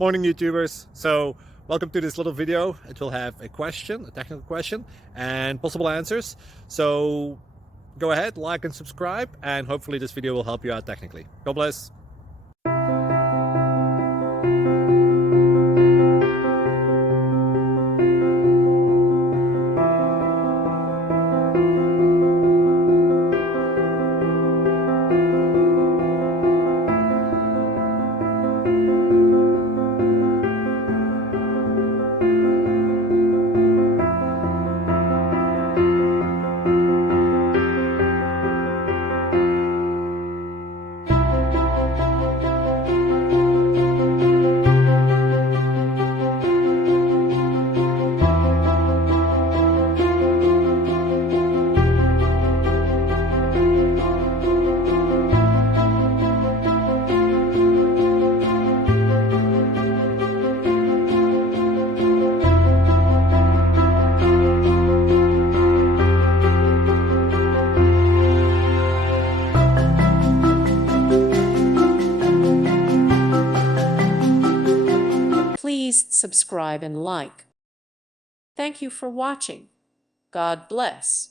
Morning YouTubers. So welcome to this little video. It will have a question, a technical question, and possible answers. So go ahead, like and subscribe, and hopefully this video will help you out technically. God bless. Please subscribe and like. Thank you for watching. God bless.